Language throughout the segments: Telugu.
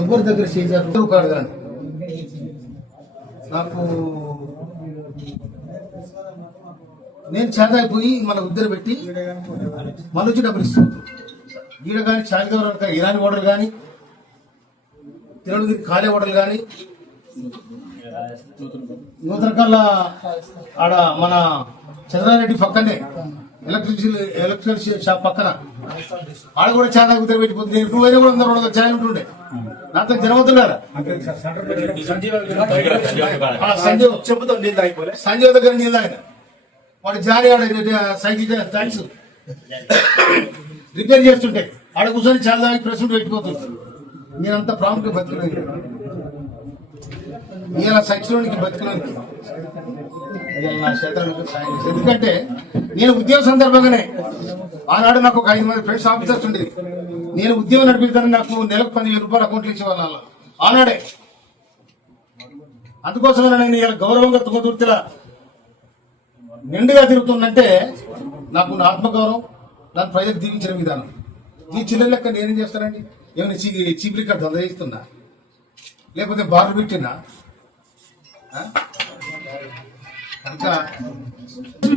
ఎవరి దగ్గర చేశారు కాదు కానీ నాకు నేను చేతైపోయి మన ఉద్దరు పెట్టి మన వచ్చి డబ్బులు ఇస్తుంది ఈడ కానీ చాయదవర ఇరానీ ఓడలు కానీ తిరుమలగిరి కాళే ఓడలు కానీ నూతనకల్ల ఆడ మన చంద్రారెడ్డి పక్కనే ఎలక్ట్రికల్ షాప్ పక్కన ఆడ కూడా చాలా ఉద్దరు పెట్టిపోతుంది. నేను ఇప్పుడు వేరే కూడా 200 ఛాయ్ ఉంటుండే నాతో జనవద్దున్నారా సంజీవ్ దగ్గర నీళ్ళు ఆయన వాడు జారీ ఆడ సైకిల్ ట్యాంక్స్ రిపేర్ చేస్తుంటే ఆడ కూర్చొని చాలా దానికి ప్రెసిడెంట్ పెట్టిపోతుంది. నేనంత ప్రాముఖ్యం బతుకున్నాను ఇలా సైక్లోనికి బతుకున్నానికి నా క్షేత్రానికి సాయం చేసి ఎందుకంటే నేను ఉద్యోగ సందర్భంగానే ఆనాడు నాకు ఒక 5 మంది ఫ్రెండ్స్ ఆఫీసర్స్ ఉండేది. నేను ఉద్యోగం నడిపిస్తానని నాకు నెలకు 10,000 రూపాయలు అకౌంట్లు ఇచ్చేవాళ్ళ ఆనాడే. అందుకోసమే నేను ఇలా గౌరవంగా తుంగతుర్తిలా నిండుగా తిరుగుతుందంటే నాకు నా ఆత్మగౌరవం నన్ను ప్రజలకు దీవించిన విధానం. ఈ చిల్లర లెక్క నేనేం చేస్తానండి? ఏమైనా చీపులు ఇక్కడ దంద చేస్తున్నా లేకపోతే బార్లు పెట్టినా కనుక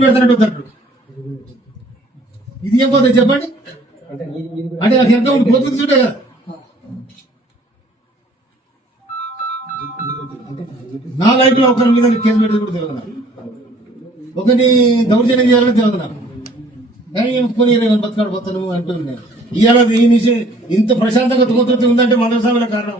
పెడతానంటే వద్దంటాడు. ఇది ఏం పోతుంది చెప్పండి అంటే నాకు ఎంత పోతుంది చూడే కదా. నా లైఫ్ లో ఒకరి మీద కేసు పెడితే కూడా తెలియదు నాకు, ఒకరిని దౌర్జన్యం చేయాలని తెలియదు నాకు. పోనీ బతకాడు పోతాను అంటుంది. నేను ఇవాళ ఇంత ప్రశాంతంగా తుగుతుంది ఉందంటే మందరస్వామిలో కారణం.